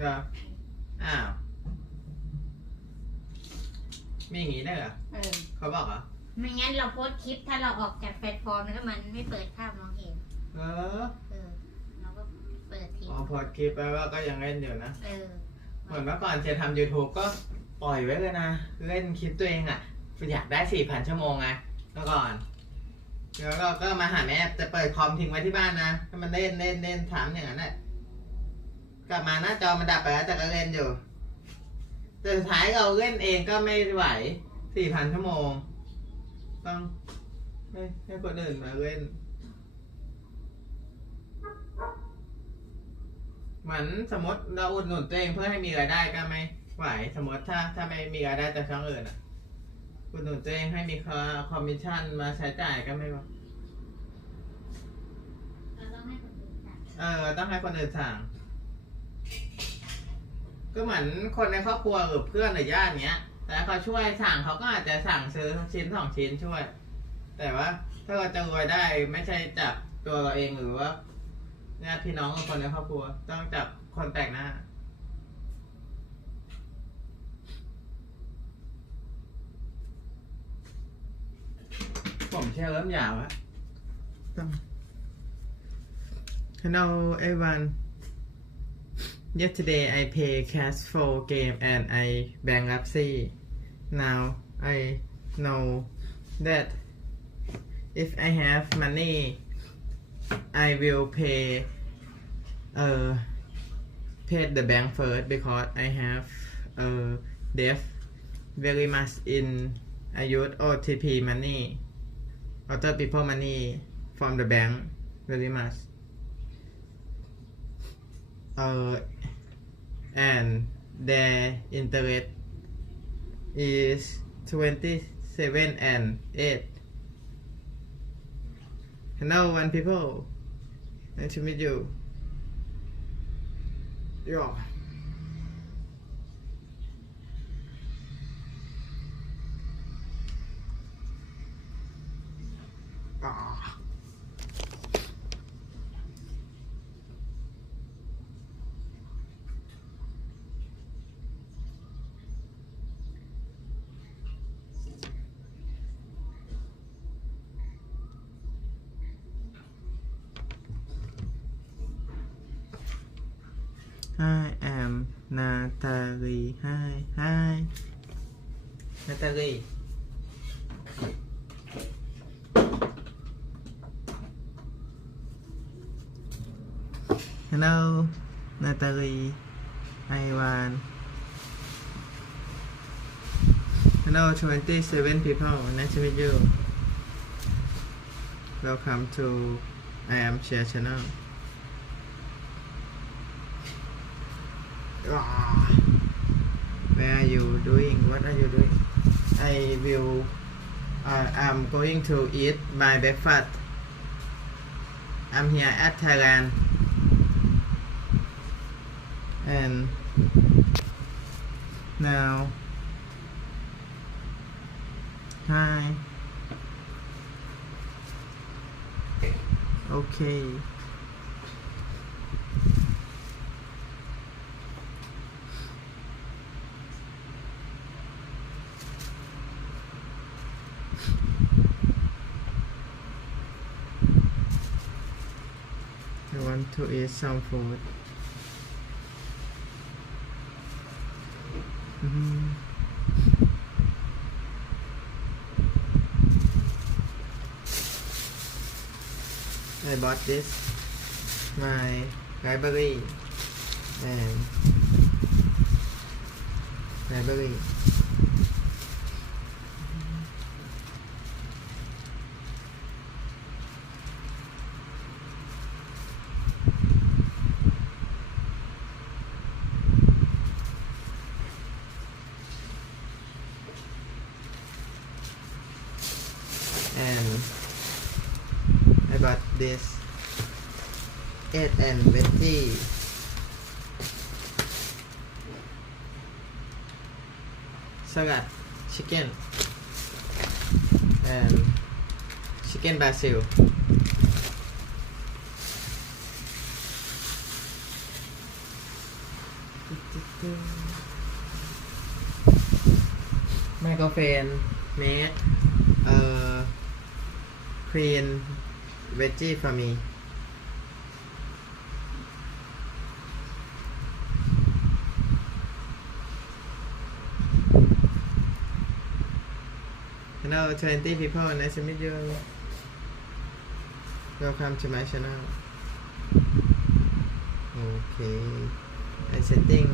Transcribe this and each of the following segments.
เหรออ้าวมีอย่างงี้ได้เหรอเขาบอกเหรอไม่งั้นเราโพสคลิปถ้าเราออกจากแพลตฟอร์มแล้วมันไม่เปิดภาพมองเห็นเราก็เปิดทิ้งโพสคลิปไปว่าก็ยังเล่นอยู่นะเหมือนเมื่อก่อนเจทำ YouTube ก็ปล่อยไว้เลยนะเล่นคลิปตัวเองอ่ะอยากได้ 4,000 ชั่วโมงไงเมื่อก่อนแล้วก็มาหาแม่จะเปิดคอมทิ้งไว้ที่บ้านนะให้มันเล่นถามอย่างนั้นแหละกลับมาหน้าจอมันดับไปแล้วแต่ก็เล่นอยู่แต่สุดท้ายเราเล่นเองก็ไม่ไหว 4,000 ชั่วโมงต้องให้คนอื่นมาเล่นเหมือนสมมติเราอุดหนุนตัวเองเพื่อให้มีรายได้ก็ไม่ไหวสมมติถ้าไม่มีรายได้จากช่องอื่นอ่ะอุดหนุนตัวเองให้มีคอมมิชชั่นมาใช้จ่ายก็ไม่ไหวต้องให้คนอื่นสั่งต้องให้คนอื่นสั่งก็เหมือนคนในครอบครัวหรือเพื่อนหรือญาติเนี้ยแต่เขาช่วยสั่งเขาก็อาจจะสั่งซื้อชิ้น2 ชิ้นช่วยแต่ว่าถ้าเราจะรวยได้ไม่ใช่จากตัวเราเองหรือว่าญาติพี่น้องกับคนในครอบครัวต้องจากคนแปลกหน้าผมแค่เริ่มยาวอะHello everyone Yesterday I play cash flow game and I bankruptcy now I know that if I have money I will pay the bank first because I have debt very much in I use OTP money other people money from the bank very much and their interest is 27 and 8 Hello one people nice to meet you yeah I am Natalie. Hi, Natalie. Hello, Natalie. Ivan. Hello, 27 people. Nice to meet you. Welcome to I Am Share Channel. Where are you doing? What are you doing? I'm going to eat my breakfast. I'm here at Thailand. And now, hi. Okay. I want to eat some food. I bought this, my library, and library. And I bought this 8 and 20 salad chicken and chicken basil ไมโครเฟนเมคclean veggie for me Hello 20 people nice to meet you welcome to my channel okay I setting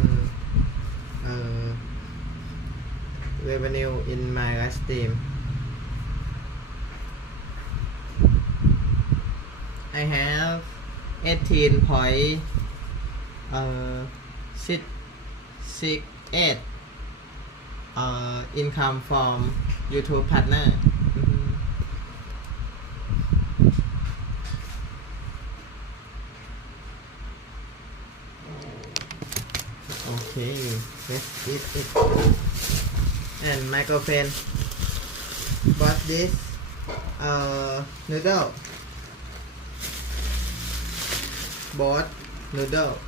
revenue in my live stream I have 18.68 income from YouTube partner okay let's eat it and my girlfriend bought this noodle bought noodle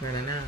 banana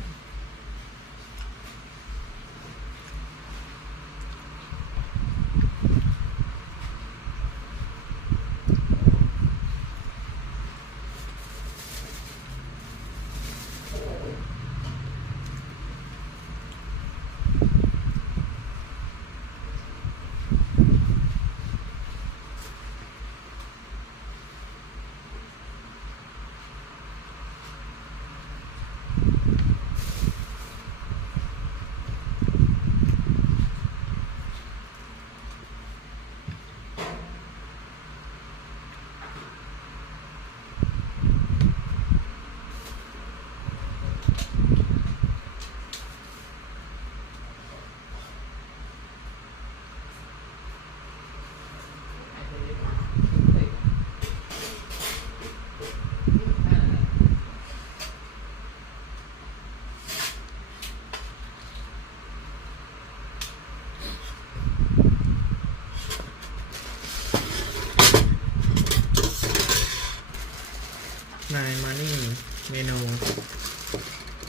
My morning menu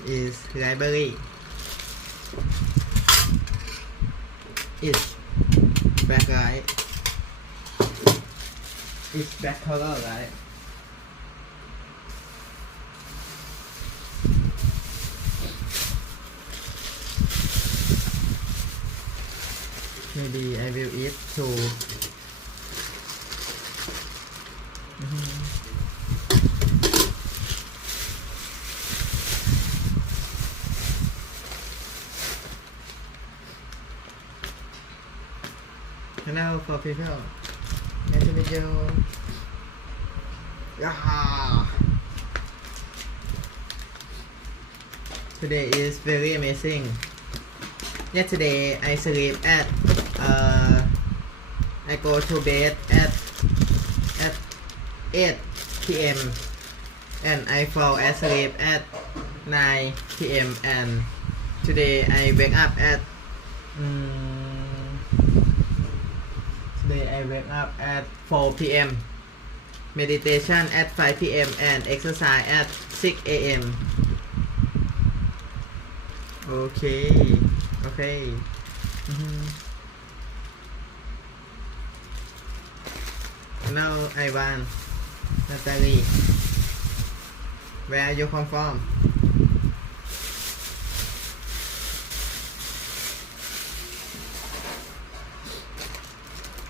is library. It's black light. It's black color, right? Maybe I will eat too. Hello for people. Nice to meet you. Yeah. Today is very amazing. Yesterday I sleep at I go to bed at 8 p.m. and I fall asleep at 9 p.m. and today I wake up at Today I wake up at 4 p.m. Meditation at 5 p.m. and exercise at 6 a.m. Okay. Okay. Hello, Ivan. Natalie. Where you come from?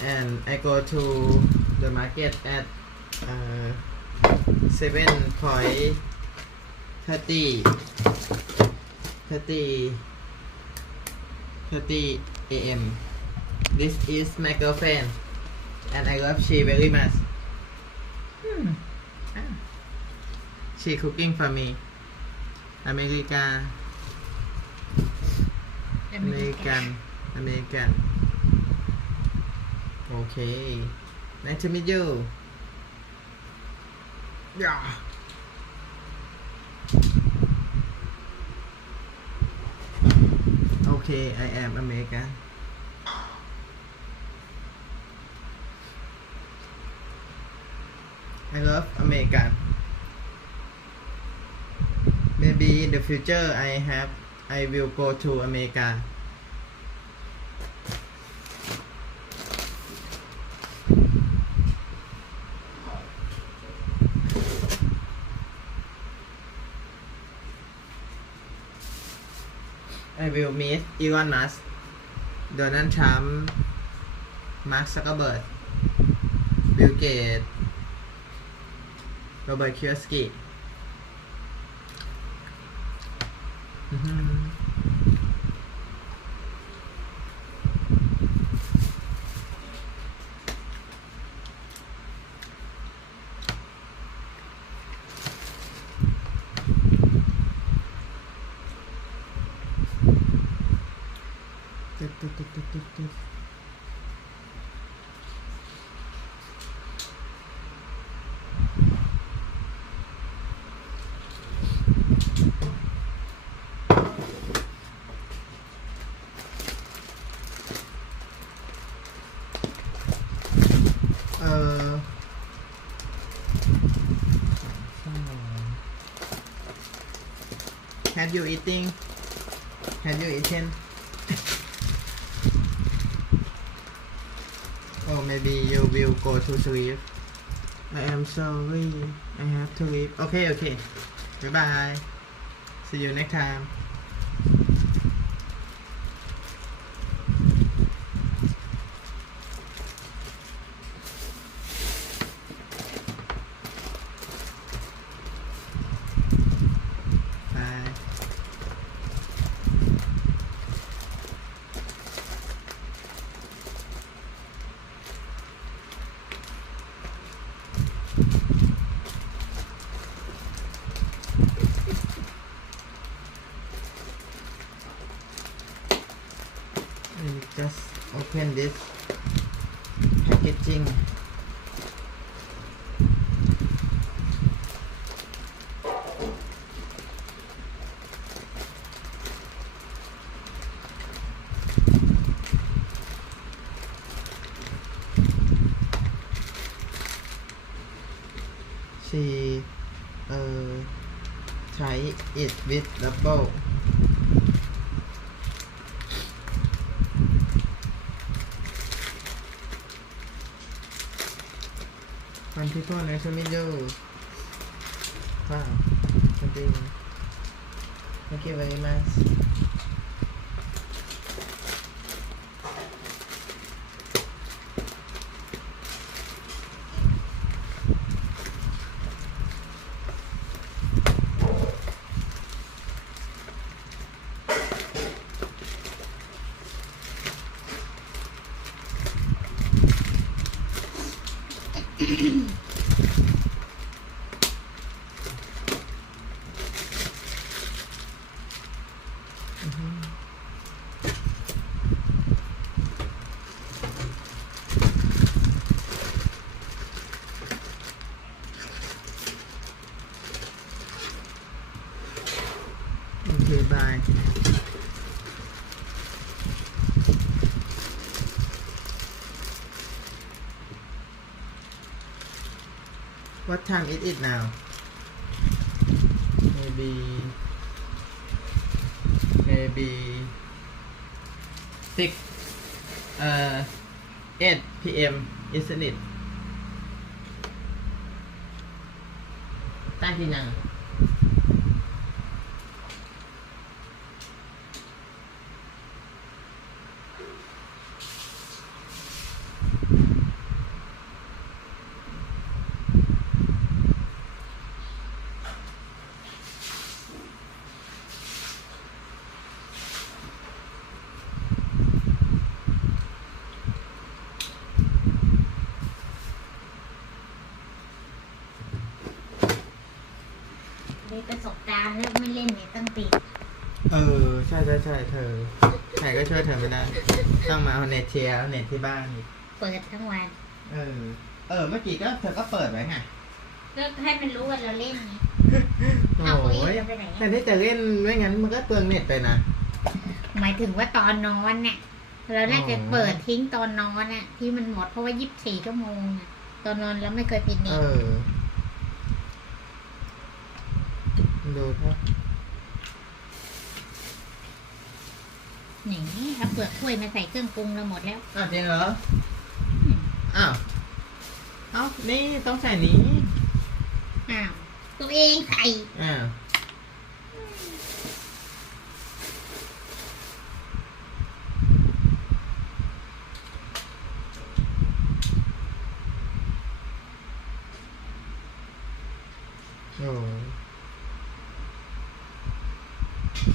And I go to the market at 7:30 a.m. This is my girlfriend and I love she very much. She cooking for me. American. Okay. Nice to meet you. Yeah. Okay, I am American. I love America. Maybe in the future I will go to America. I will meet Elon Musk, Donald Trump, Mark Zuckerberg, Bill Gates, Robert Kiyosaki. Have you eating? Have you eaten? Oh, maybe you will go to sleep. I am sorry. I have to leave. Okay, okay. Bye bye. See you next time. Bye. Just open this packaging. She try it with double. People, nice to meet you. Wow, something. Thank you very much. Okay, bye. What time is it now? Maybe 6 8 p.m. isn't it? ตั้งที่ยังมีประสบการณ์แล้วไม่เล่นเนี่ยต้องปิด ใช่เธอใครก็ช่วยเธอไม่ได้ต้องมาเอาเน็ตเชียร์เน็ตที่บ้านอีก เปิดทั้งวัน เมื่อกี้ก็เธอก็เปิดไว้ไง ก็ให้มันรู้ว่าเราเล่นไง โอ้ยแต่ที่จะเล่นไม่งั้นมันก็เปลืองเน็ตไปนะ หมายถึงว่าตอนนอนเนี่ยเราน่าจะเปิดทิ้งตอนนอนน่ะที่มันหมดเพราะว่า24 ชั่วโมงน่ะตอนนอนเราไม่เคยปิดเน็ตดูครับ นี่ถ้าเปลือกกล้วยมาใส่เครื่องปรุงเราหมดแล้วอ้าวจริงเหรออ้าวนี่ต้องใส่นี้อ้าวตัวเองใส่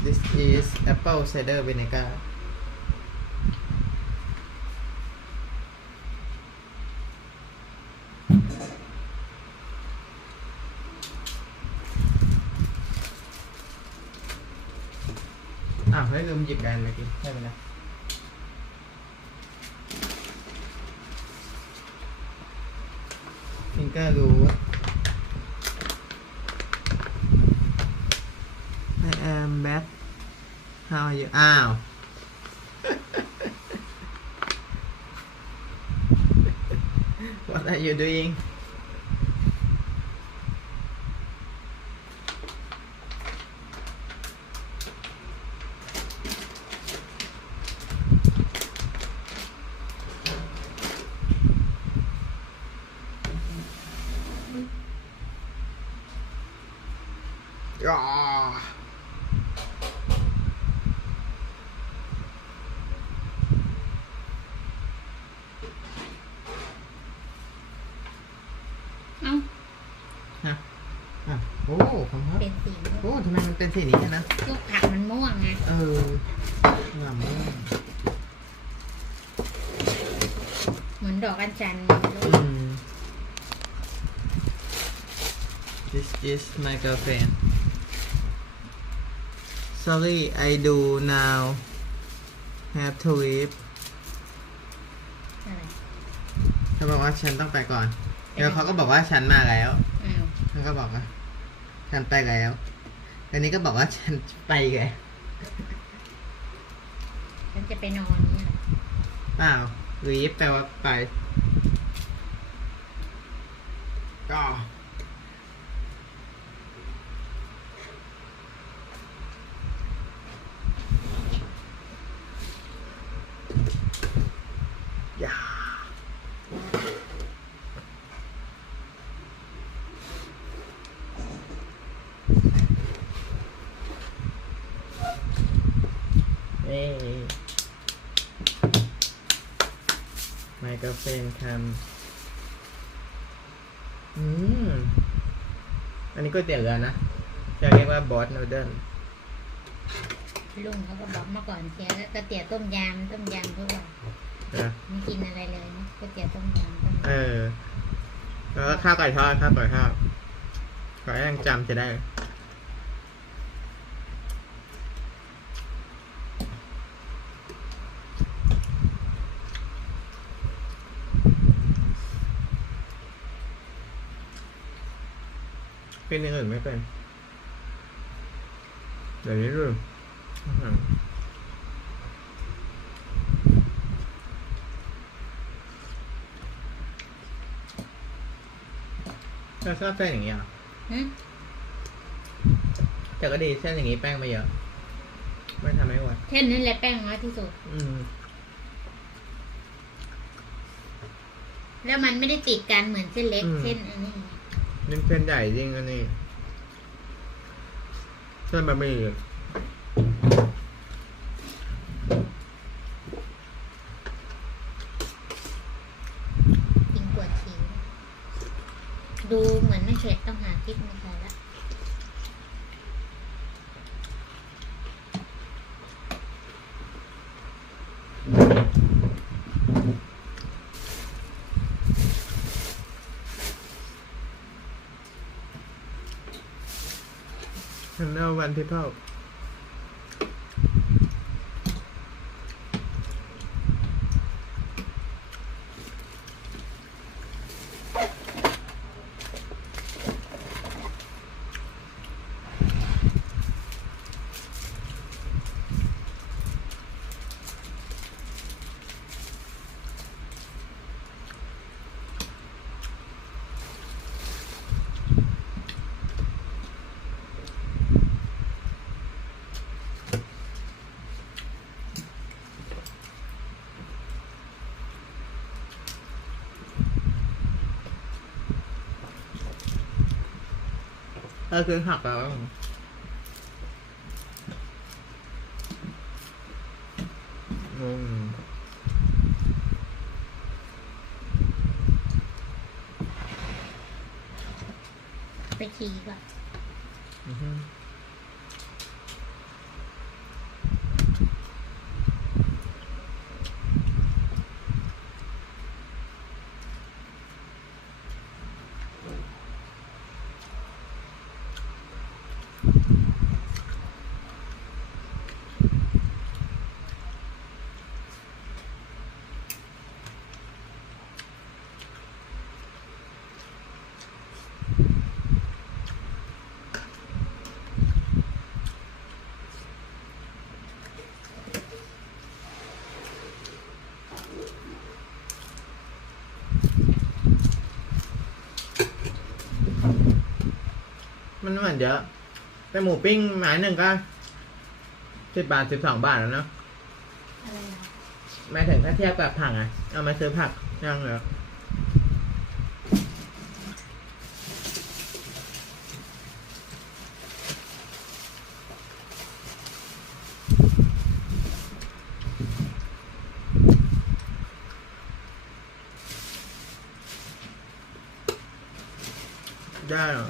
This is apple cider vinegar เฮ้ยลืมหยิบแบรนด์มากินใช่ไหมนะฟิงเกอร์รู้I am back how are you อ้าว What are you doingโอ้คำว่าเป็นสีโอ้ทำไมมันเป็นสีนี้นะลูกผักมันม่วงไงงามมากเหมือนดอกอัญชันThis is my girlfriend Sorry I do now have to leave เขาบอกว่าฉันต้องไปก่อนแล้วเขาก็บอกว่าฉันมาแล้วเขาก็บอกว่าฉันไปแล้วอันนี้ก็บอกว่าฉันไปไงฉันจะไปนอนนี่แหละเปล่าleaveแปลว่าไปก็My girlfriend come อันนี้ก๋วยเตี๋ยวเรือนะจะเรียกว่าบอสนูเดิลลุงเขาก็บอกมาก่อนเชียร์ก๋วยเตี๋ยวต้มยำทุกวันไม่กินอะไรเลยนะก๋วยเตี๋ยวต้มยำแล้วก็ข้าวไก่ทอดขอให้ยังจำจะได้เป็นอย่างอื่นไม่เป็นเดี๋ยวนี้รู้เราชอบเส้นอย่างนี้อ่ะแต่ก็ดีเส้นอย่างนี้แป้งไม่เยอะไม่ทำให้อ้วนเส้นนั่นแหละแป้งน้อยที่สุดแล้วมันไม่ได้ติดกันเหมือนเส้นเล็กเส้นอันนี้นี่เส้นใหญ่จริงอันนี้เส้นบะหมี่กินกวดชีดูเหมือนไม่เผ็ดต้องหาพริกมาใส่ละHello one people เ คือหักแล้วไปขี่ก่อน มันเหมือนเยอะแต่หมูปิ้งไม้หนึ่งก็10 บาท 12 บาทแล้วเนาะอะไรนะหมายถึงถ้าเทียบกับผักอ่ะเอามาซื้อผักยังเหรอได้เหรอ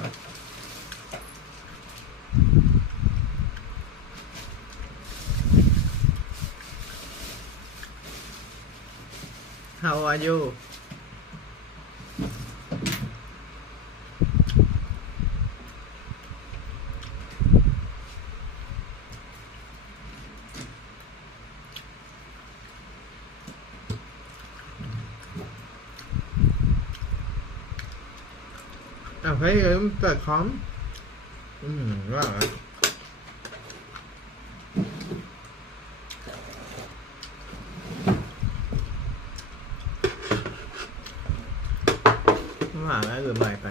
How are you? เฮ้ยเปิดคอมว่าไงว่าไงหรือไม่ไป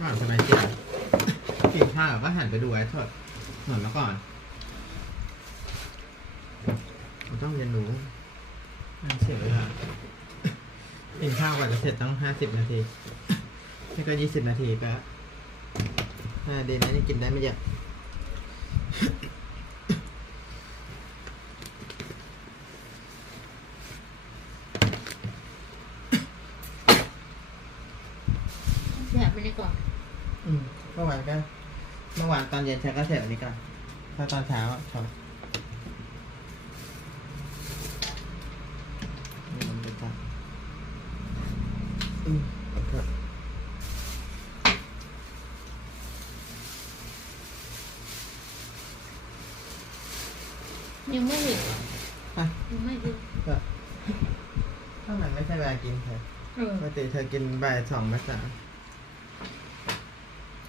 ว่าทำไมเจ๊กินข้าวก็หันไปดูไอ้ทอดเหมือนเมื่อก่อนเราต้องเรียนรู้เสียเวลากินข้าวกว่าจะเสร็จต้อง50 นาทีไม่ก็20 นาทีไปแล้วเดี๋ยวนี้กินได้ไม่เยอะแบบไม่ได้ก่อนเมื่อวานตอนเย็นฉันก็เสร็จอันนี้ก่อนถ้าตอนเช้าชอบยังไม่เห็นยังไม่ดูถ้ามันไม่ใช่เวลากินเธอปกติเธอกินบ่าย2 บ่าย 3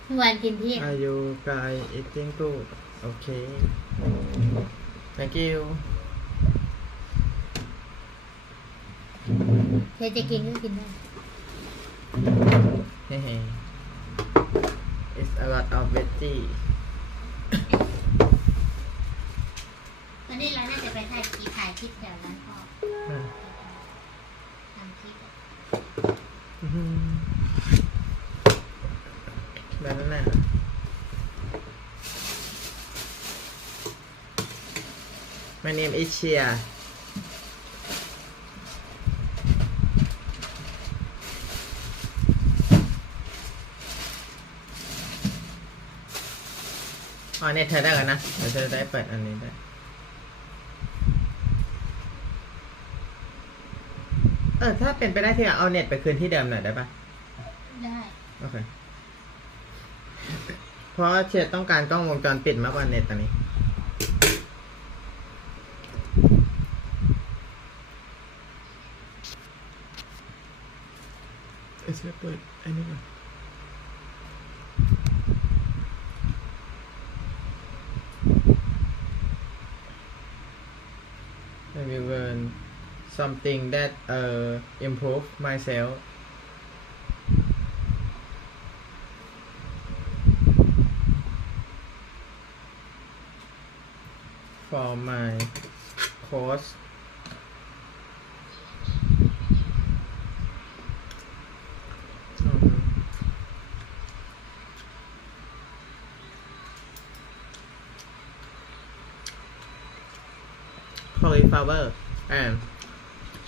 เมื่อวานกินเที่ยง Are you guys eating good? Okay. Thank you. เธอจะกินก็กินได้เฮ้ It's a lot of veggie ตอนนี้เราน่าจะไปถ่ายคลิปแถวร้านพ่อทำคลิปแบบนั้นน่ะMy name is Chia เน็ตเธอได้กันนะเดี๋ยวเธอได้เปิดอันนี้ได้ถ้าเป็นไปได้ที่เอาเน็ตไปคืนที่เดิมหน่อยได้ปะได้โอเคเพราะเชดต้องการกล้องวงจรปิดมากกว่าเน็ตตอนนี้เชดเปิดอันนี้ก่อนI will learn something that improve myself for my course cauliflower and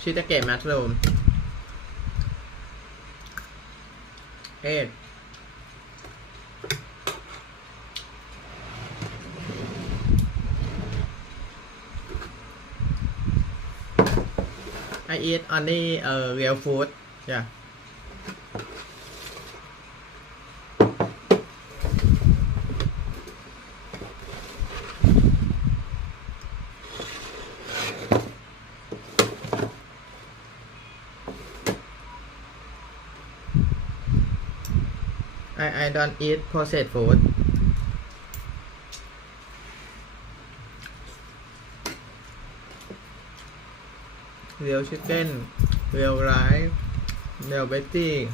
shiitake mushroom 8 I eat only real food yeah I don't eat processed food real chicken real rice real veggie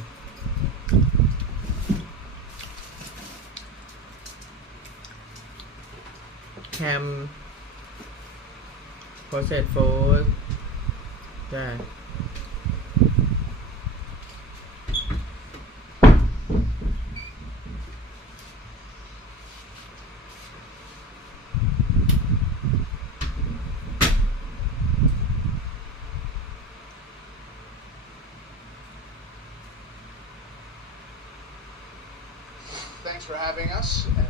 ham processed food yeah Thanks for having us and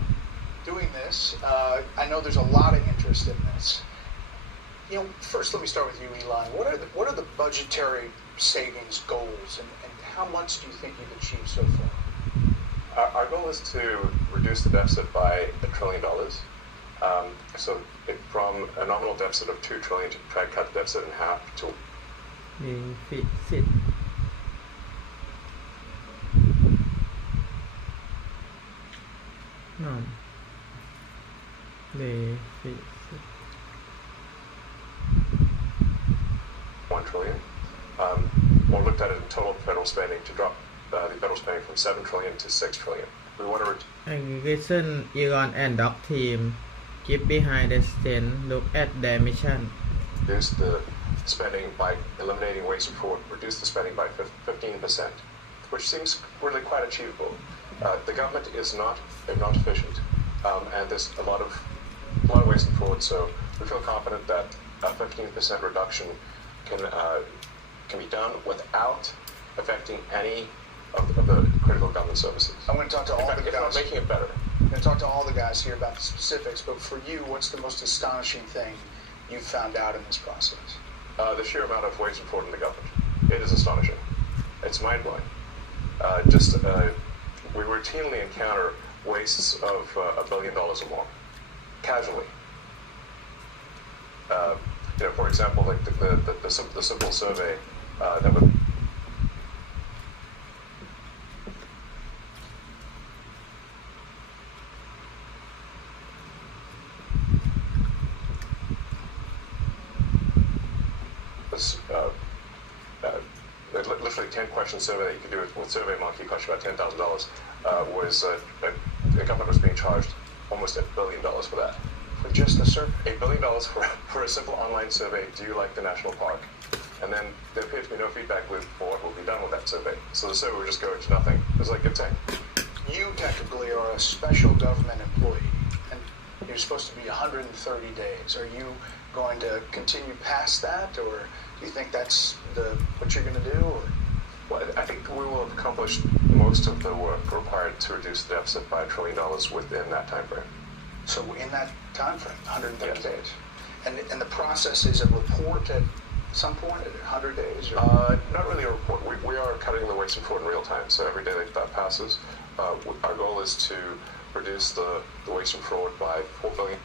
doing this. I know there's a lot of interest in this. You know, first let me start with you, Elon. What are the budgetary savings goals, and how much do you think you've achieved so far? Our goal is to reduce the deficit by $1 trillion. From a nominal deficit of $2 trillion to try to cut the deficit in half to 1 trillion. Or looked at it in total federal spending to drop the federal spending from 7 trillion to 6 trillion. We want to and reason Elon and Doc team keep behind the scene look at their mission reduce the spending by eliminating waste and fraud, reduce the spending by 15%, which seems really quite achievable. The government is not efficient, and there's a lot of waste and fraud, so we feel confident that a 15% reduction can be done without affecting any of the critical government services. I'm going to talk to all the If not guys. making it better. I'm going to talk to all the guys here about the specifics, but for you, what's the most astonishing thing you've found out in this process? The sheer amount of waste and fraud in the government. It is astonishing. It's mind-blowing. We routinely encounter wastes of $1 billion or more, casually. For example, like the simple survey that would literally 10-question survey that you could do with SurveyMonkey, cost you about $10,000. The government was being charged almost $1 billion for that. For just the survey? $1 billion for a simple online survey. Do you like the national park? And then there appeared to be no feedback loop for what will be done with that survey. So the survey would just go into nothing. It was like good thing. You technically are a special government employee, and you're supposed to be 130 days. Are you going to continue past that, or do you think that's what you're going to do? Or? Well, I think we will have accomplished most of the work required to reduce the deficit by $1 trillion within that time frame. So in that time frame, 130 Yes. days. And the process is a report at some point at 100 days? Or? Not really a report. We are cutting the waste and fraud in real time. So every day that passes, our goal is to reduce the waste and fraud by $4 billion.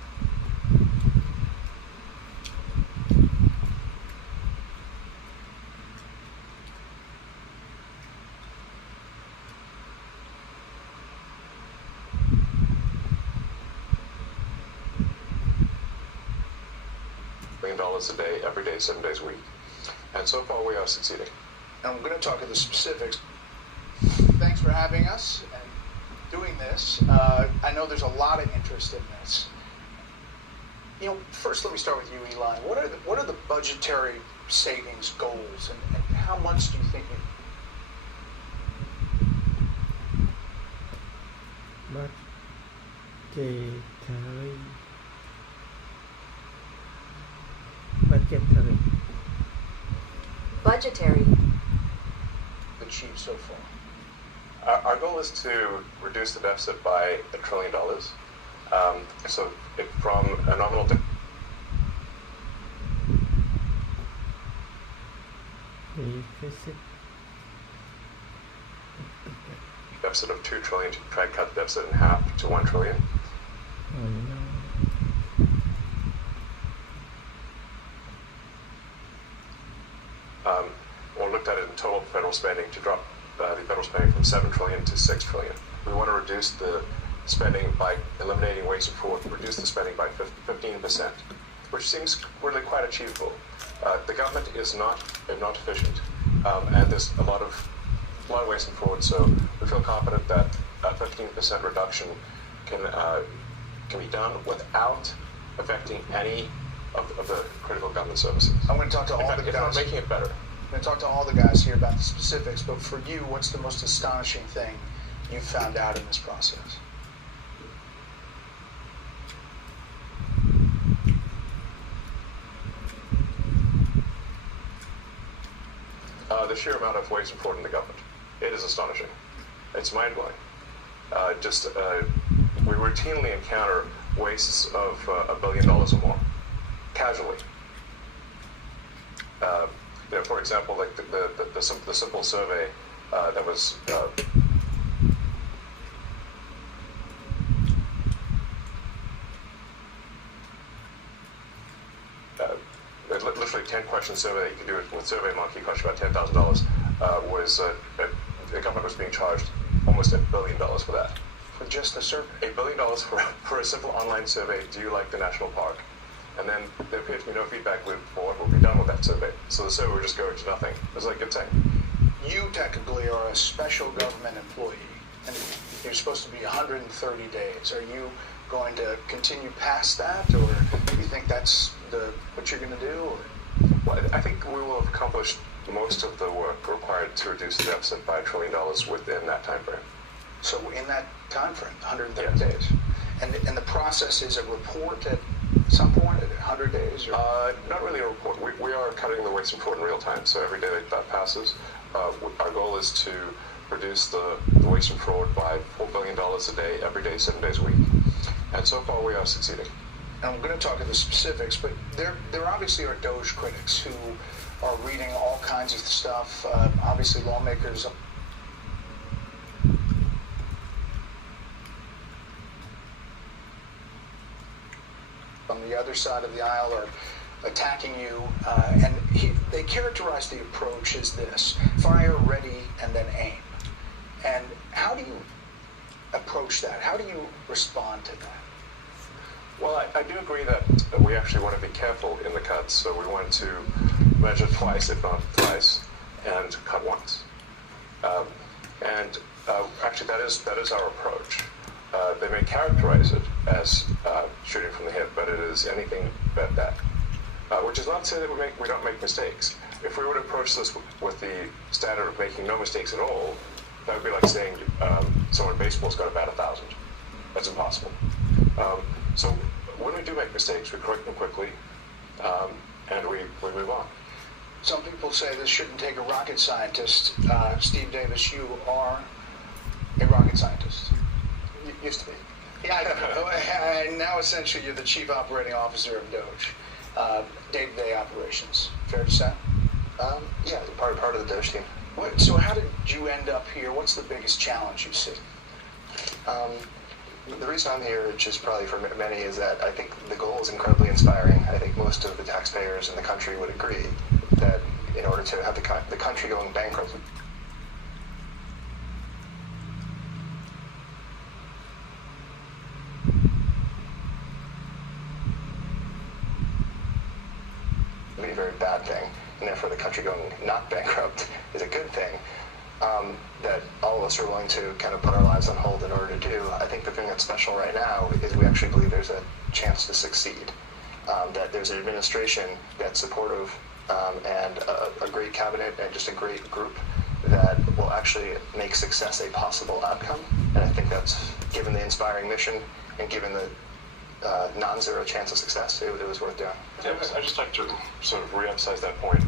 $1 a day, every day, 7 days a week. And so far we are succeeding. And I'm going to talk to the specifics. Thanks for having us and doing this. I know there's a lot of interest in this. You know, first let me start with you, Elon. What are the budgetary savings goals, and how much do you think budgetary budgetary achieved so far? Our goal is to reduce the deficit by $1 trillion. So from a nominal deficit of $2 trillion to try to cut the deficit in half to $1 trillion. We looked at it in total federal spending to drop the federal spending from $7 trillion to $6 trillion. We want to reduce the spending by eliminating waste and fraud, reduce the spending by 15%, which seems really quite achievable. The government is not efficient, and there's a lot of waste and fraud. So we feel confident that a 15% reduction can be done without affecting any of the critical government services. I'm going to talk to all the If not guys. making it better. I'm going to talk to all the guys here about the specifics, but for you, what's the most astonishing thing you found out in this process? The sheer amount of waste and fraud in the government. It is astonishing. It's mind-blowing. We routinely encounter wastes of $1 billion or more, casually. For example, like the simple survey that was literally 10-question survey that you could do it with SurveyMonkey, cost you about $10,000. The government was being charged almost $1 billion for that. For just the survey? $1 billion for a simple online survey. Do you like the national park? And then there appeared to be no feedback loop for what will be done with that survey. So the survey would just go into nothing. It was like a thing. You technically are a special government employee, and you're supposed to be 130 days. Are you going to continue past that, or do you think that's what you're going to do? Or? Well, I think we will have accomplished most of the work required to reduce the deficit by $1 trillion within that time frame. So in that time frame, 130 Yes. days. And the process is a report at some point, at 100 days? Or? Not really a report. We are cutting the waste and fraud in real time, so every day that passes, our goal is to reduce the waste and fraud by $4 billion a day, every day, 7 days a week. And so far, we are succeeding. And I'm going to talk of the specifics, but there obviously are Doge critics who are reading all kinds of stuff. Obviously, lawmakers on the other side of the aisle are attacking you, and they characterize the approach as this: fire, ready, and then aim. And how do you approach that? How do you respond to that? Well, I do agree that we actually want to be careful in the cuts, so we want to measure twice, if not thrice, and cut once. Actually, that is our approach. They may characterize it as shooting from the hip, but it is anything but that. Which is not to say that we don't make mistakes. If we were to approach this with the standard of making no mistakes at all, that would be like saying someone in baseball's got to bat 1,000. That's impossible. So when we do make mistakes, we correct them quickly, and we move on. Some people say this shouldn't take a rocket scientist. Steve Davis, you are a rocket scientist. You used to be. Yeah, and now essentially you're the chief operating officer of Doge. Day-to-day operations. Fair to say? Yeah, part of the Doge team. So how did you end up here? What's the biggest challenge you see? The reason I'm here, which is probably for many, is that I think the goal is incredibly inspiring. I think most of the taxpayers in the country would agree that in order to have the country going bankrupt, would be a very bad thing, and therefore the country going not bankrupt is a good thing. That all of us are willing to kind of put our lives on hold in order to do. I think the thing that's special right now is we actually believe there's a chance to succeed. That there's an administration that's supportive and a great cabinet and just a great group that will actually make success a possible outcome. And I think that's, given the inspiring mission and given the non-zero chance of success, it was worth doing. Yeah, I'd just like to sort of re-emphasize that point.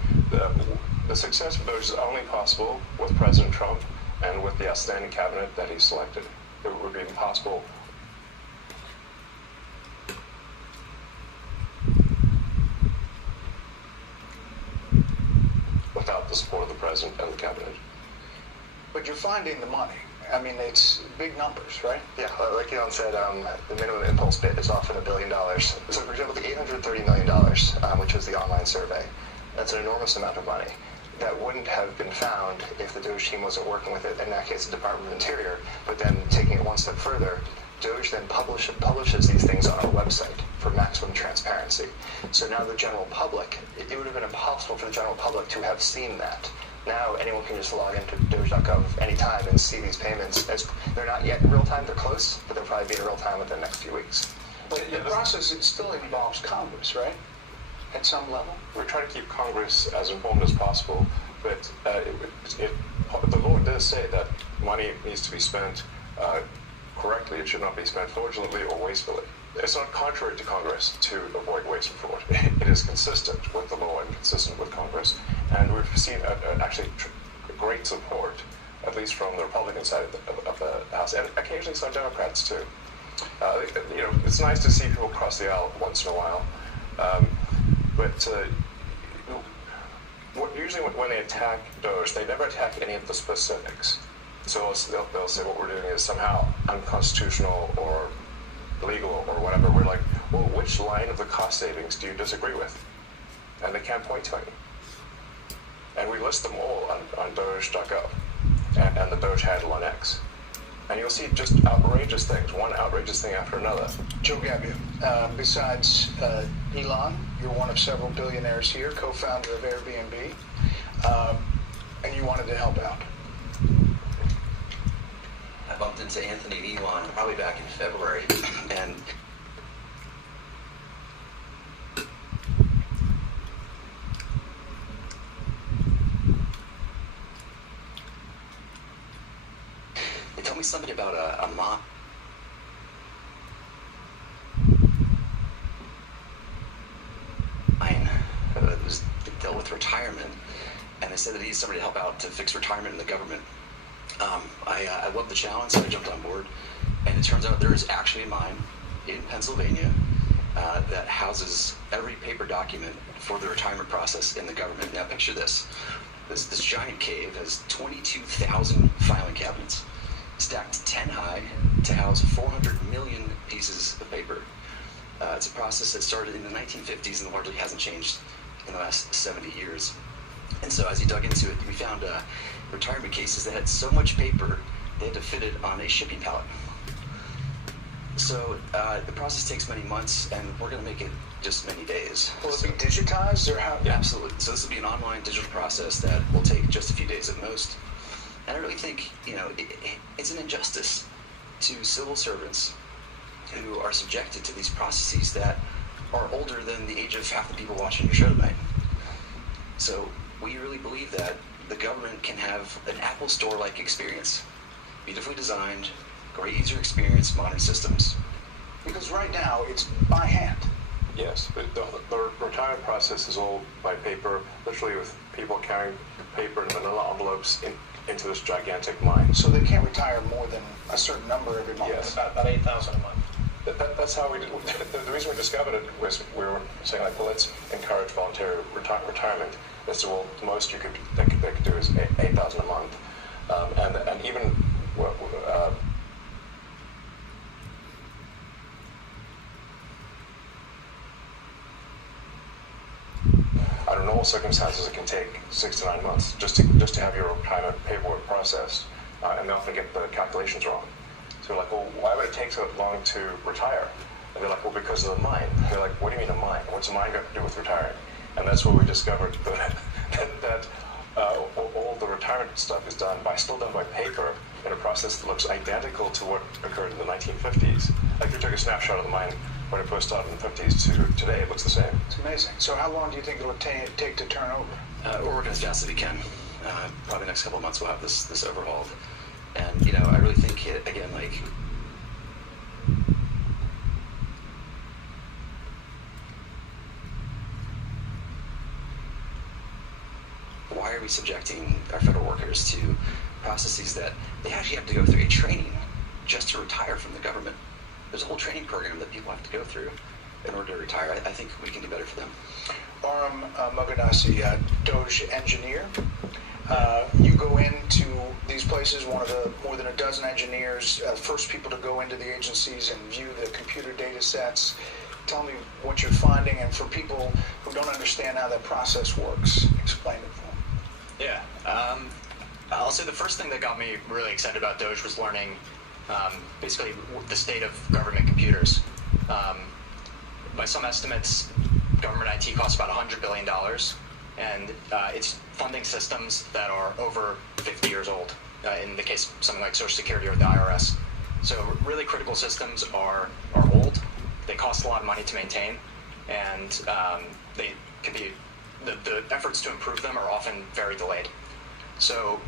the success of Doge is only possible with President Trump and with the outstanding cabinet that he selected. It would be impossible without the support of the president and the cabinet. But you're finding the money. I mean, it's big numbers, right? Yeah, like Elon said, the minimum impulse bid is often $1 billion. So, for example, the $830 million, which was the online survey, that's an enormous amount of money. That wouldn't have been found if the Doge team wasn't working with it, in that case, the Department of Interior. But then taking it one step further, Doge then publishes these things on our website for maximum transparency. So now the general public, it would have been impossible for the general public to have seen that. Now anyone can just log into Doge.gov anytime and see these payments. As they're not yet in real time, they're close, but they'll probably be in real time within the next few weeks. But the process, it still involves Congress, right? At some level? We're trying to keep Congress as informed as possible, but the law does say that money needs to be spent correctly. It should not be spent fraudulently or wastefully. It's not contrary to Congress to avoid waste and fraud. It is consistent with the law and consistent with Congress, and we've seen actually great support, at least from the Republican side of the House, and occasionally some Democrats too. It's nice to see people cross the aisle once in a while, but usually when they attack Doge, they never attack any of the specifics. So they'll say what we're doing is somehow unconstitutional or illegal or whatever. We're like, well, which line of the cost savings do you disagree with? And they can't point to any. And we list them all on Doge.gov and the Doge handle on X. And you'll see just outrageous things, one outrageous thing after another. Joe Gabia, besides Elon, you're one of several billionaires here, co-founder of Airbnb, and you wanted to help out. I bumped into Anthony and Elon probably back in February, and they told me something about a mom. It was dealt with retirement, and they said that he needs somebody to help out to fix retirement in the government. I love the challenge, so I jumped on board, and it turns out there is actually a mine in Pennsylvania that houses every paper document for the retirement process in the government. Now picture this. This giant cave has 22,000 filing cabinets, stacked 10 high to house 400 million pieces of paper. It's a process that started in the 1950s and largely hasn't changed in the last 70 years. And so as you dug into it, we found retirement cases that had so much paper, they had to fit it on a shipping pallet. So the process takes many months, and we're going to make it just many days. Will it be digitized, or how? Yeah, absolutely. So this will be an online digital process that will take just a few days at most. And I really think, it's an injustice to civil servants who are subjected to these processes that are older than the age of half the people watching your show tonight. So we really believe that the government can have an Apple Store-like experience, beautifully designed, great user experience, modern systems. Because right now it's by hand. Yes, but the retirement process is all by paper, literally with people carrying paper in manila envelopes into this gigantic mine. So they can't retire more than a certain number every month. Yes. About 8,000 a month. That's how we did. The reason we discovered it was we were saying, like, well, let's encourage voluntary retirement. That's well, the most they could do is 8,000 a month, and even under normal circumstances, it can take 6 to 9 months just to have your retirement paperwork processed, and they often get the calculations wrong. So we're like, well, why would it take so long to retire? And they're like, well, because of the mine. They're like, what do you mean a mine? What's a mine got to do with retiring? And that's where we discovered that all the retirement stuff is still done by paper in a process that looks identical to what occurred in the 1950s. Like if you took a snapshot of the mine when it first started in the 50s to today, it looks the same. It's amazing. So how long do you think it'll take to turn over? We're working as fast as we can. Probably the next couple of months we'll have this overhauled. And, I really think, again, like, why are we subjecting our federal workers to processes that they actually have to go through a training just to retire from the government? There's a whole training program that people have to go through in order to retire. I think we can do better for them. Aram Moganasi, Doge engineer. You go into these places, one of the more than a dozen engineers, first people to go into the agencies and view the computer data sets. Tell me what you're finding, and for people who don't understand how that process works, explain it for them. Yeah, I'll say the first thing that got me really excited about Doge was learning basically the state of government computers. By some estimates, government IT costs about $100 billion, and it's funding systems that are over 50 years old, in the case of something like Social Security or the IRS. So really critical systems are old, they cost a lot of money to maintain, and they could be, the efforts to improve them are often very delayed. So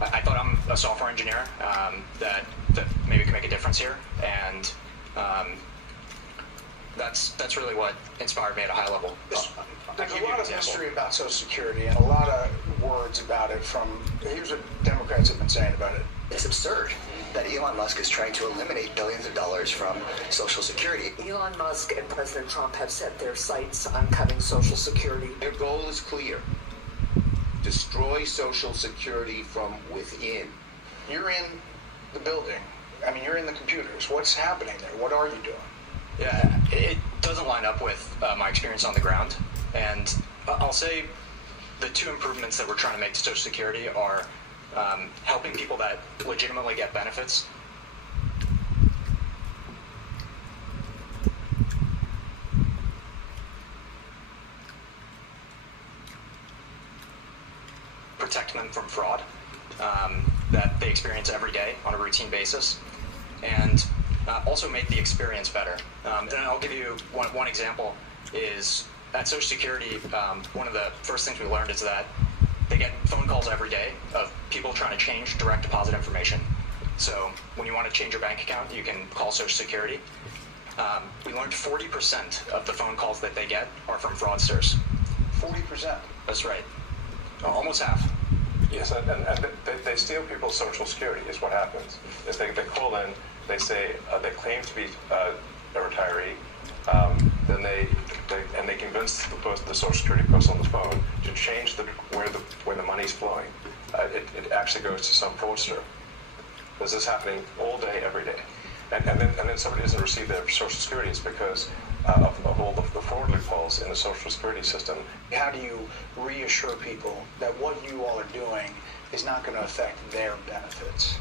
I thought I'm a software engineer that maybe could make a difference here, and that's really what inspired me at a high level. There's a lot of mystery about Social Security and a lot of words about it from, here's what Democrats have been saying about it. It's absurd that Elon Musk is trying to eliminate billions of dollars from Social Security. Elon Musk and President Trump have set their sights on cutting Social Security. Their goal is clear. Destroy Social Security from within. You're in the building. I mean, you're in the computers. What's happening there? What are you doing? Yeah, it doesn't line up with my experience on the ground. And I'll say the two improvements that we're trying to make to Social Security are helping people that legitimately get benefits. Protect them from fraud that they experience every day on a routine basis. And also make the experience better. And I'll give you one example is at Social Security, one of the first things we learned is that they get phone calls every day of people trying to change direct deposit information. So when you want to change your bank account, you can call Social Security. We learned 40% of the phone calls that they get are from fraudsters. 40%? That's right. Almost half. Yes, and they steal people's Social Security is what happens. Is they call in, they say they claim to be a retiree, then they convince the Social Security person on the phone to change where the money's flowing. It actually goes to some fraudster. This is happening all day, every day, and then somebody doesn't receive their Social Security. It's because of all the fraud loopholes in the Social Security system. How do you reassure people that what you all are doing is not going to affect their benefits?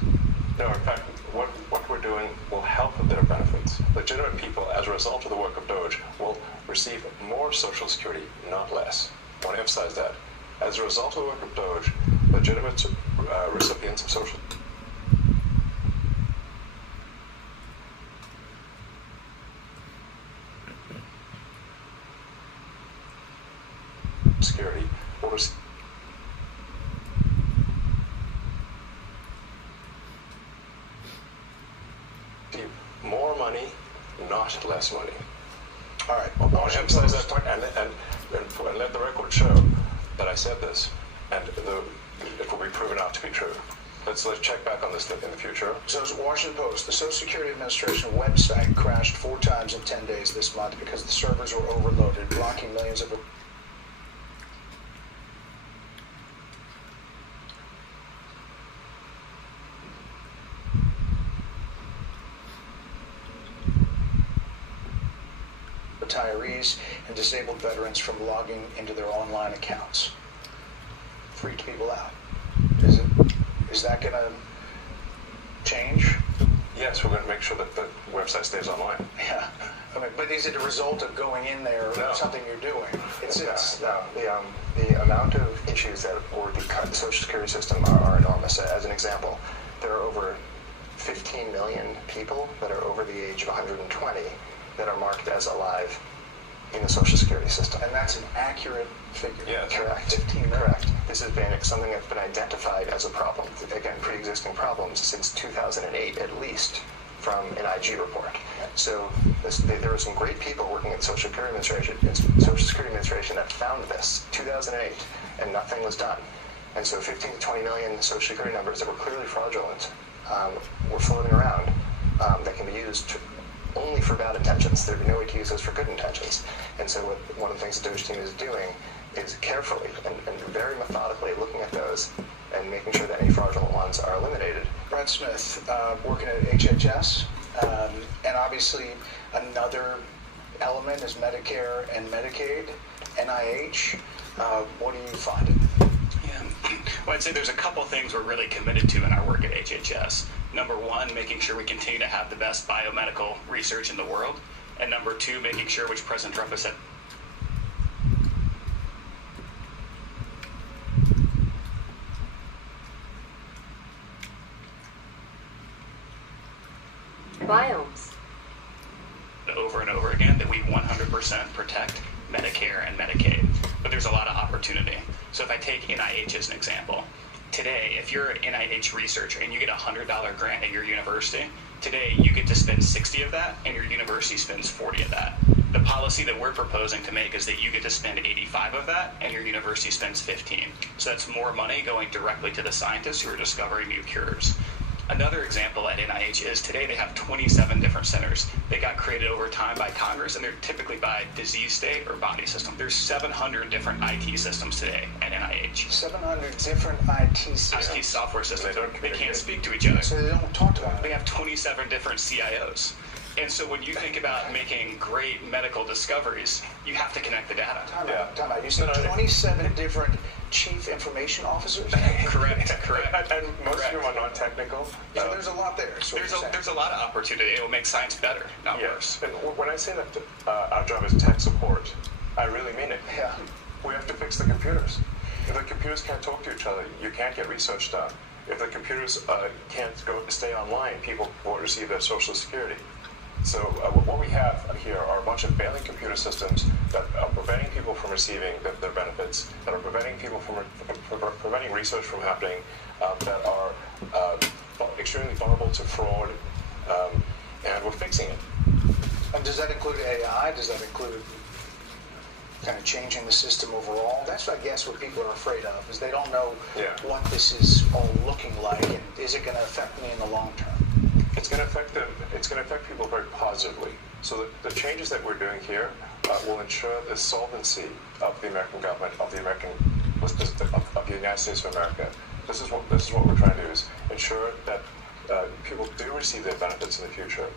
No, in fact, what we're doing will help with their benefits. Legitimate people, as a result of the work of Doge, will receive more Social Security, not less. I want to emphasize that. As a result of the work of Doge, legitimate recipients of Social Security will receive more money, not less money. All right. I want to emphasize that point and let the record show that I said this, and it will be proven out to be true. Let's check back on this in the future. So, Washington Post, the Social Security Administration website crashed 4 times in 10 days this month because the servers were overloaded, blocking millions of retirees and disabled veterans from logging into their online accounts. Freaked people out. Is that going to change? Yes, we're going to make sure that the website stays online. Yeah. I mean, but is it a result of going in there or something you're doing? No. The amount of issues that were cut in the Social Security system are enormous. As an example, there are over 15 million people that are over the age of 120 that are marked as alive in the Social Security system. And that's an accurate figure. Yeah, correct. 15 million. Correct. This has been something that's been identified as a problem. Again, pre-existing problems since 2008 at least, from an IG report. So there were some great people working at the Social Security Administration that found this 2008, and nothing was done. And so 15 to 20 million Social Security numbers that were clearly fraudulent were floating around that can be used only for bad intentions. There'd be no way to use those for good intentions. And so one of the things the Doge team is doing is carefully and very methodically looking at those and making sure that any fraudulent ones are eliminated. Brad Smith, working at HHS, and obviously another element is Medicare and Medicaid, NIH. What are you finding? Yeah. Well, I'd say there's a couple things we're really committed to in our work at HHS. Number one, making sure we continue to have the best biomedical research in the world. And number two, making sure, which President Trump has said, Biomes. over and over again, that we 100% protect Medicare and Medicaid. But there's a lot of opportunity. So if I take NIH as an example, today, if you're an NIH researcher and you get a $100 grant at your university, today you get to spend 60 of that and your university spends 40 of that. The policy that we're proposing to make is that you get to spend 85 of that and your university spends 15. So that's more money going directly to the scientists who are discovering new cures. Another example at NIH is today they have 27 different centers. They got created over time by Congress, and they're typically by disease state or body system. There's 700 different IT systems today at NIH. 700 different IT systems. IT software systems. They can't speak to each other. So they don't talk to one another. They have 27 different CIOs. And so when you think about making great medical discoveries, you have to connect the data. Time out. You said 27 different chief information officers? Correct. And most of them are non-technical. So there's a lot there. There's a lot of opportunity. It will make science better, not worse. And when I say that our job is tech support, I really mean it. Yeah. We have to fix the computers. If the computers can't talk to each other, you can't get research done. If the computers can't stay online, people won't receive their Social Security. So what we have here are a bunch of failing computer systems that are preventing people from receiving their benefits, that are preventing people from preventing research from happening, that are extremely vulnerable to fraud, and we're fixing it. And does that include AI? Does that include kind of changing the system overall? That's, I guess, what people are afraid of, is they don't know what this is all looking like, and is it going to affect me in the long term? It's going to affect them. It's going to affect people very positively. So the changes that we're doing here will ensure the solvency of the American government, of the United States of America. This is what we're trying to do: is ensure that people do receive their benefits in the future.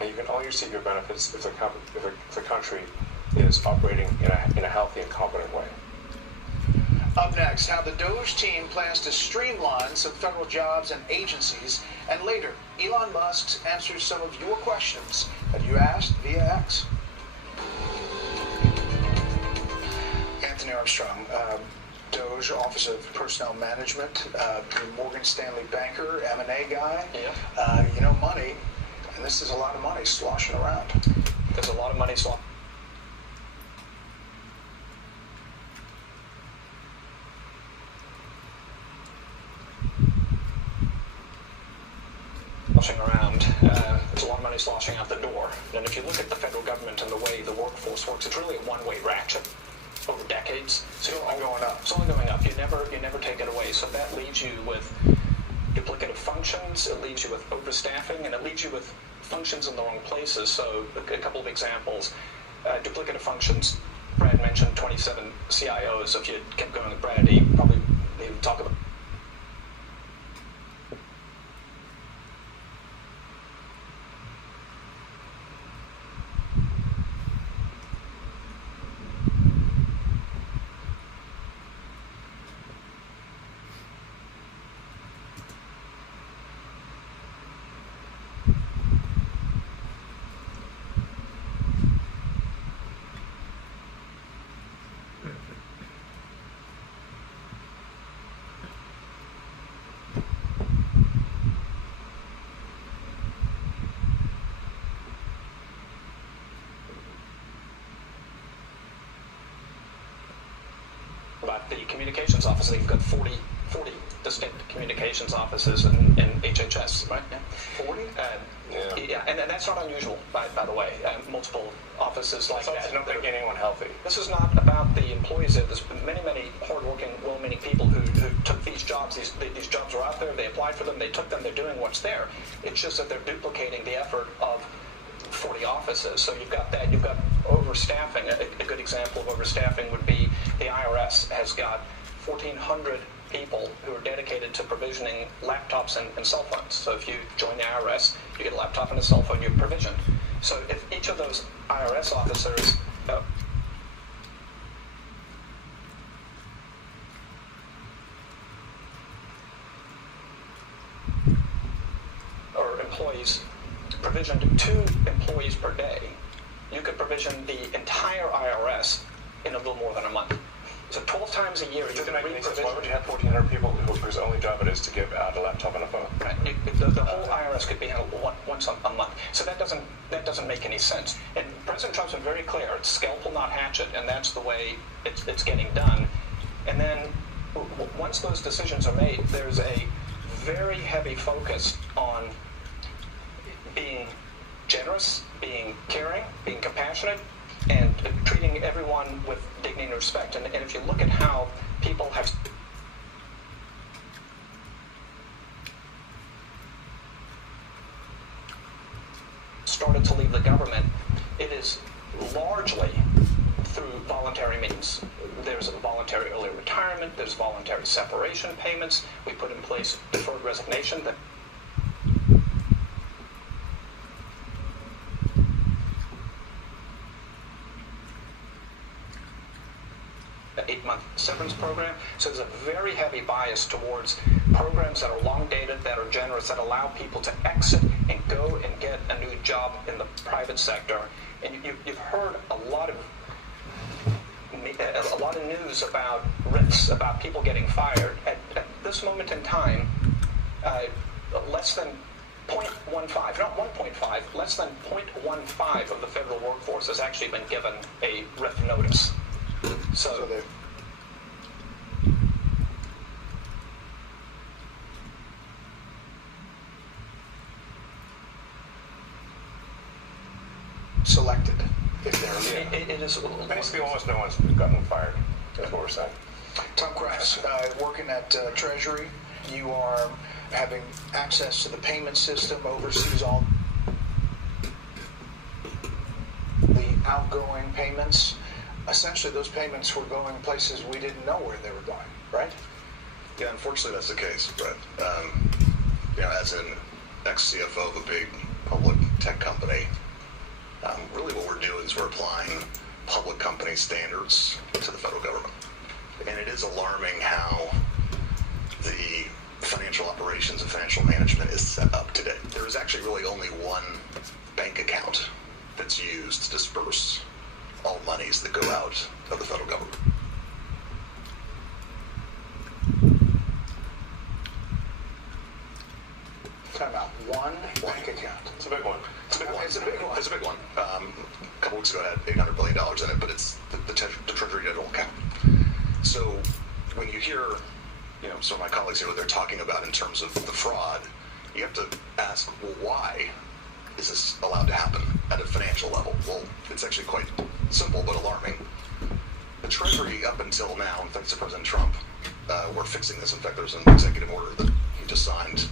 And you can only receive your benefits if the country is operating in a healthy and competent way. Up next, how the Doge team plans to streamline some federal jobs and agencies, and later, Elon Musk answers some of your questions that you asked via X. Anthony Armstrong, Doge Office of Personnel Management, Morgan Stanley banker, M&A guy. Yeah. You know money, and this is a lot of money sloshing around. There's a lot of money sloshing around. There's a lot of money sloshing out the door. And if you look at the federal government and the way the workforce works, it's really a one-way ratchet over decades. So it's only going up. It's only going up. You never take it away. So that leaves you with duplicative functions. It leaves you with overstaffing, and it leaves you with functions in the wrong places. So a couple of examples: duplicative functions. Brad mentioned 27 CIOs. If you kept going with Brad, he would talk about. About the communications office, they've got 40 distinct communications offices in HHS, right? Yeah. 40? Yeah, and that's not unusual, by the way. Multiple offices like that. It's not making anyone healthy. This is not about the employees. There's many hardworking, well-meaning people who took these jobs. These jobs were out there. They applied for them. They took them. They're doing what's there. It's just that they're duplicating the effort of 40 offices. So you've got that. You've got overstaffing. A good example of overstaffing would be the IRS has got 1,400 people who are dedicated to provisioning laptops and cell phones. So if you join the IRS, you get a laptop and a cell phone, you're provisioned. So if each of those IRS officers or employees provisioned 2 employees per day, you could provision the entire IRS in a little more than a month. So 12 times a year you can re-provision. Why would you have 1,400 people whose only job it is to give out a laptop and a phone? Right. The whole IRS could be handled once a month. So that doesn't make any sense. And President Trump's been very clear: it's scalpel, not hatchet, and that's the way it's getting done. And then once those decisions are made, there's a very heavy focus on being generous, being caring, being compassionate, and treating everyone with dignity and respect. And if you look at how people have started to leave the government, it is largely through voluntary means. There's a voluntary early retirement, there's voluntary separation payments. We put in place deferred resignation that 8-month severance program. So there's a very heavy bias towards programs that are long dated, that are generous, that allow people to exit and go and get a new job in the private sector. And you've heard a lot of news about risks, about people getting fired. At this moment in time, less than 0.15, not 1.5, less than 0.15 of the federal workforce has actually been given a RIF notice. So they selected if they're it is basically almost no one's gotten fired. That's what we're saying. Tom Crass, working at Treasury, you are having access to the payment system, oversees all the outgoing payments. Essentially, those payments were going places we didn't know where they were going, right? Yeah, unfortunately, that's the case. But as an ex-CFO of a big public tech company, really what we're doing is we're applying public company standards to the federal government. And it is alarming how the financial operations and financial management is set up today. There is actually really only one bank account that's used to disperse all monies that go out of the federal government. Time out. One bank account. It's a big one. It's a big one. It's a big one. It's a big one. A couple weeks ago, it had $800 billion in it, but it's the Treasury General account. So when you hear, some of my colleagues here, what they're talking about in terms of the fraud, you have to ask, well, why is this allowed to happen at a financial level? Well, it's actually quite simple but alarming. The Treasury, up until now, thanks to President Trump, we're fixing this. In fact, there's an executive order that he just signed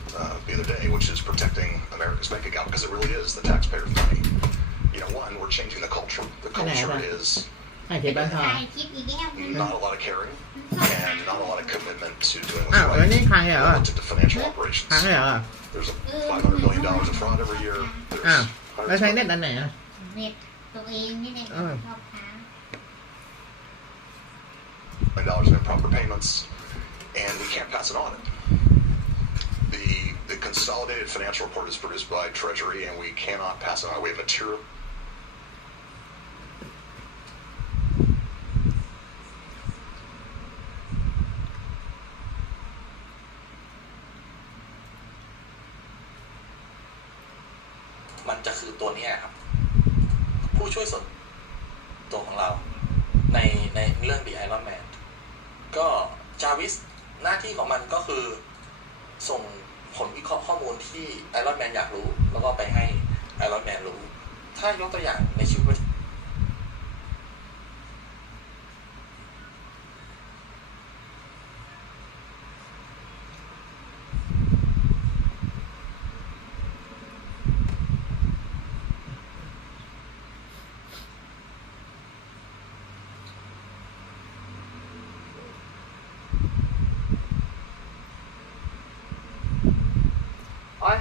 the other day, which is protecting America's bank account, because it really is the taxpayer's money. One, we're changing the culture. The culture is not a lot of caring and not a lot of commitment to doing what's right relative to financial operations. There's $500 million of fraud every year. There's hundreds of millions in improper payments, and we can't pass it on. The consolidated financial report is produced by Treasury, and we cannot pass it on. We have material.มันจะคือตัวนี้ครับผู้ช่วยส่วนตัวของเราในเรื่อง The Iron Man ก็จาวิสหน้าที่ของมันก็คือส่งผลวิเคราะห์ข้อมูลที่ Iron Man อยากรู้แล้วก็ไปให้ Iron Man รู้ถ้ายกตัวอย่างในชีวิต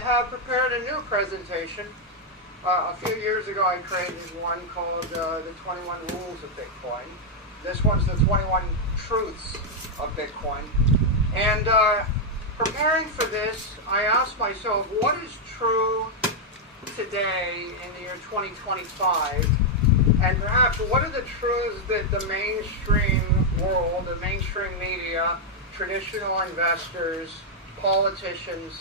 have prepared a new presentation. A few years ago, I created one called the 21 Rules of Bitcoin. This one's the 21 Truths of Bitcoin. And preparing for this, I asked myself, what is true today in the year 2025? And perhaps what are the truths that the mainstream world, the mainstream media, traditional investors, politicians,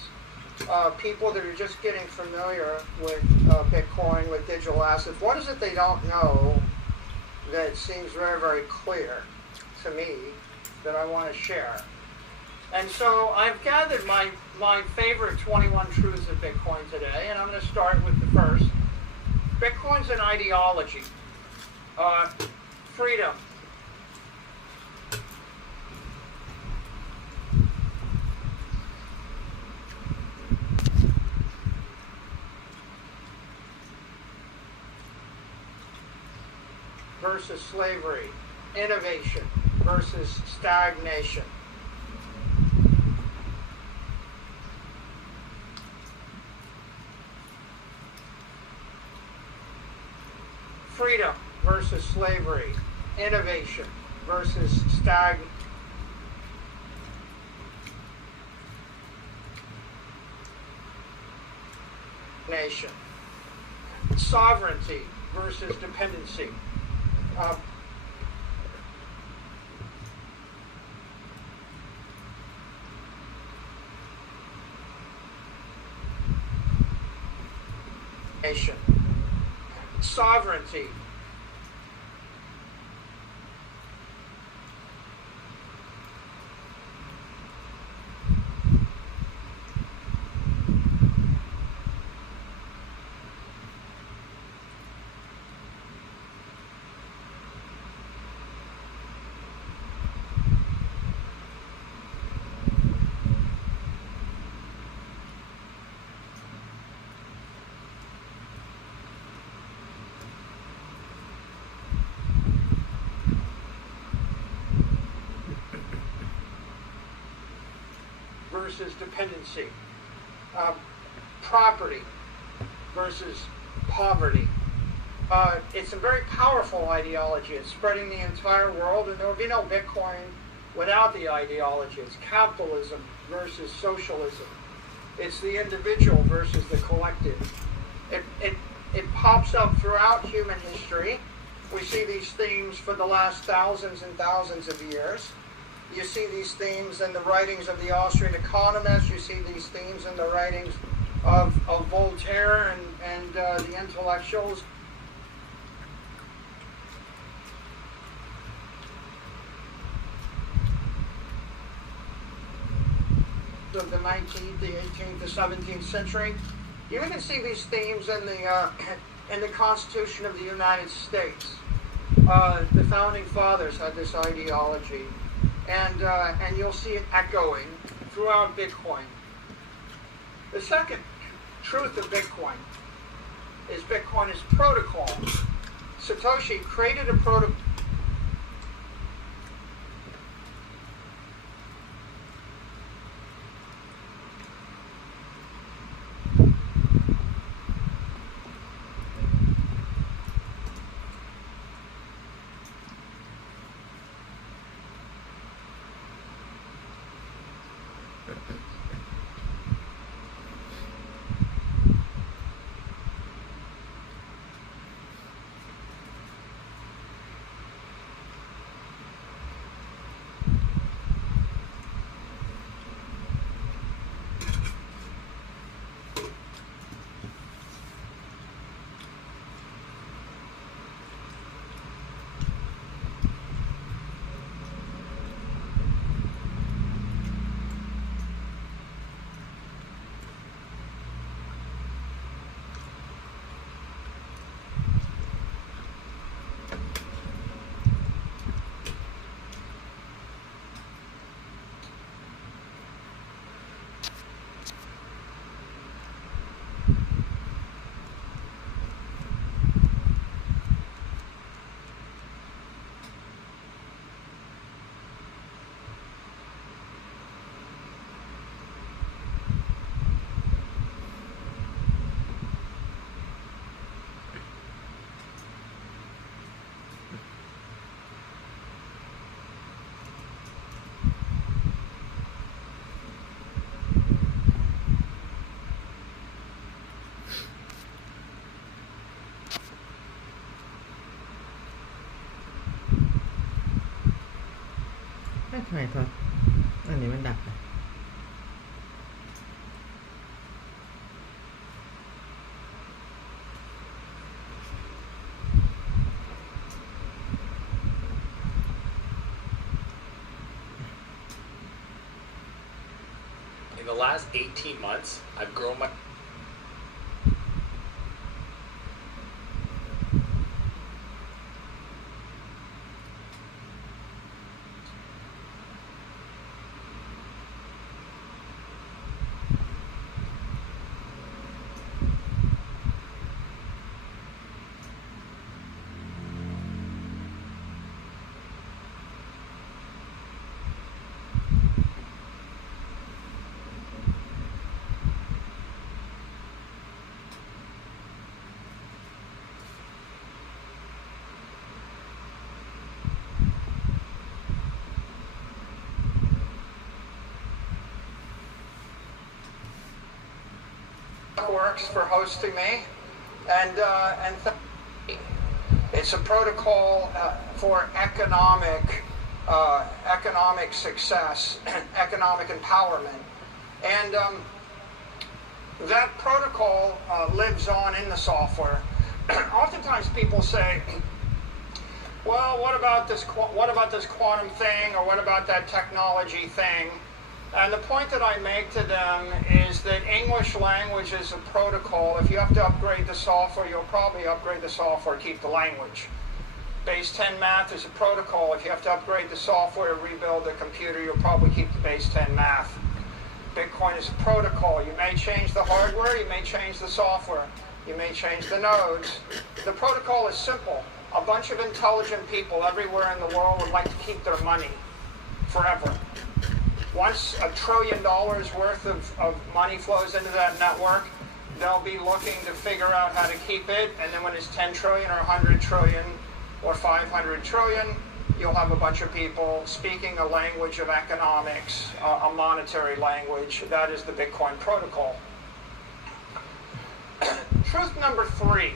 people that are just getting familiar with Bitcoin, with digital assets, what is it they don't know that seems very, very clear to me that I want to share? And so I've gathered my favorite 21 truths of Bitcoin today, and I'm going to start with the first. Bitcoin's an ideology. Freedom. Versus slavery. Innovation versus stagnation. Freedom versus slavery. Innovation versus stagnation. Sovereignty versus dependency. Sovereignty. Versus dependency. Property versus poverty. It's a very powerful ideology. It's spreading the entire world, and there would be no Bitcoin without the ideology. It's capitalism versus socialism. It's the individual versus the collective. It pops up throughout human history. We see these themes for the last thousands and thousands of years. You see these themes in the writings of the Austrian economists. You see these themes in the writings of Voltaire and the intellectuals. Of the 19th, the 18th, the 17th century. You even see these themes in the Constitution of the United States. The founding fathers had this ideology. And you'll see it echoing throughout Bitcoin. The second truth of Bitcoin is protocol. Satoshi created a protocol. ทำไมครับอันนี้มันดับเลยIn the last 18 months, I've grown my Works for hosting me, and it's a protocol for economic success, economic empowerment, and that protocol lives on in the software. Oftentimes, people say, "Well, what about this quantum thing, or what about that technology thing?" And the point that I make to them is that English language is a protocol. If you have to upgrade the software, you'll probably upgrade the software, keep the language. Base 10 math is a protocol. If you have to upgrade the software, rebuild the computer, you'll probably keep the base 10 math. Bitcoin is a protocol. You may change the hardware, you may change the software, you may change the nodes. The protocol is simple. A bunch of intelligent people everywhere in the world would like to keep their money forever. Once $1 trillion worth of money flows into that network, they'll be looking to figure out how to keep it. And then when it's 10 trillion or 100 trillion or 500 trillion, you'll have a bunch of people speaking a language of economics, a monetary language. That is the Bitcoin protocol. Truth number 3,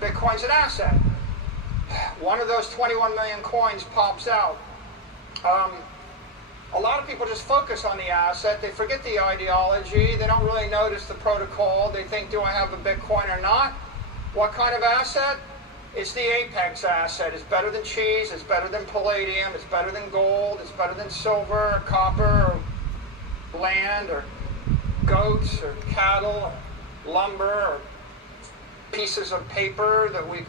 Bitcoin's an asset. One of those 21 million coins pops out. A lot of people just focus on the asset. They forget the ideology. They don't really notice the protocol. They think, do I have a Bitcoin or not? What kind of asset? It's the apex asset. It's better than cheese. It's better than palladium. It's better than gold. It's better than silver or copper or land or goats or cattle or lumber or pieces of paper that we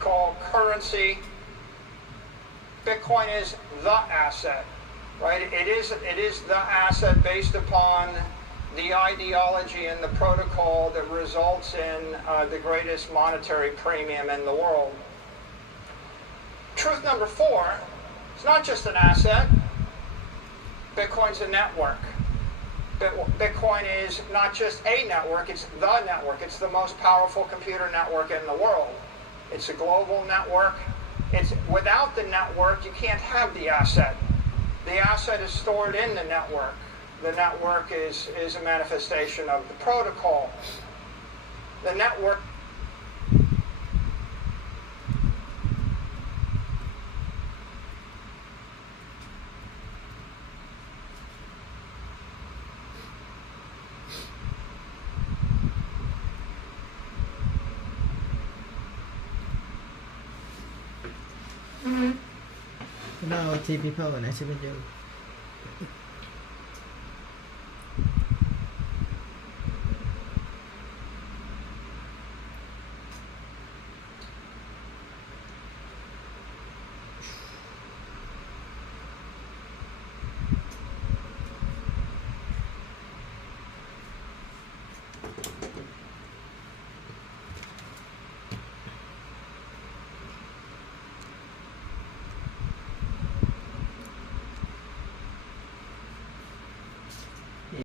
call currency. Bitcoin is the asset, right? It is the asset based upon the ideology and the protocol that results in the greatest monetary premium in the world. Truth number 4, it's not just an asset. Bitcoin's a network. Bitcoin is not just a network, it's the network. It's the most powerful computer network in the world. It's a global network. Without the network, you can't have the asset. The asset is stored in the network. The network is a manifestation of the protocol. The network No, T people and I should do.